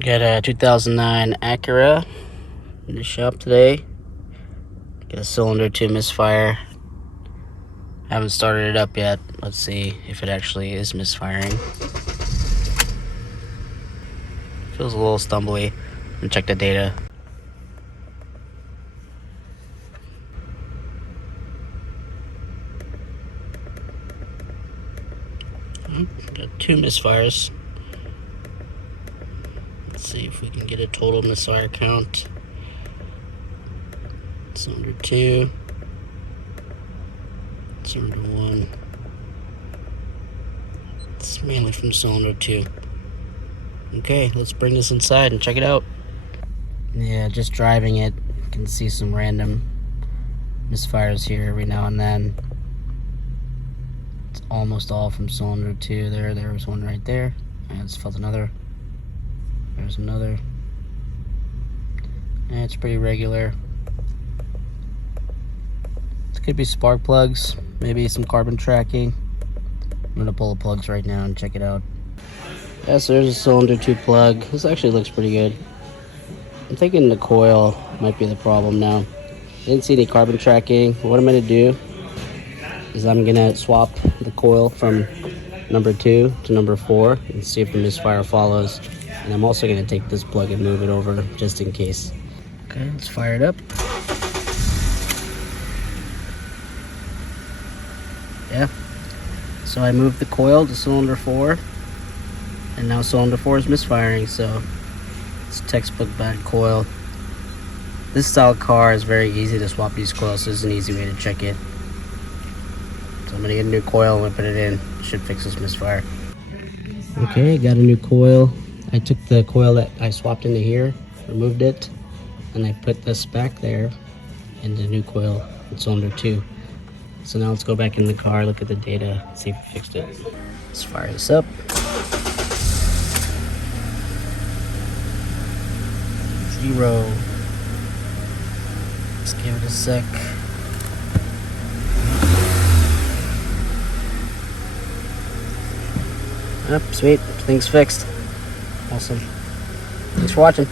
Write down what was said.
Got a 2009 Acura in the shop today. Got a cylinder 2 misfire. Haven't started it up yet. Let's see if it actually is misfiring. Feels a little stumbly. And check the data. Got 2 misfires. Let's see if we can get a total misfire count. Cylinder 2. Cylinder 1. It's mainly from cylinder 2. Okay, let's bring this inside and check it out. Yeah, just driving it, you can see some random misfires here every now and then. It's almost all from cylinder 2 there. There was one right there. I just felt another. There's another. And it's pretty regular. It could be spark plugs, maybe some carbon tracking. I'm gonna pull the plugs right now and check it out. Yes, there's a cylinder 2 plug. This actually looks pretty good. I'm thinking the coil might be the problem now. Didn't see any carbon tracking. What I'm gonna do is I'm gonna swap the coil from number 2 to number 4 and see if the misfire follows. And I'm also gonna take this plug and move it over just in case. Okay, let's fire it up. Yeah. So I moved the coil to cylinder 4, and now cylinder 4 is misfiring, so it's textbook bad coil. This style car is very easy to swap these coils, so this is an easy way to check it. So I'm gonna get a new coil and put it in. Should fix this misfire. Okay, got a new coil. I took the coil that I swapped into here, removed it, and I put this back there in the new coil in cylinder 2. So now let's go back in the car, look at the data, see if we fixed it. Let's fire this up. 0. Let's give it a sec. Yep, sweet. Thing's fixed. Awesome. Thanks for watching.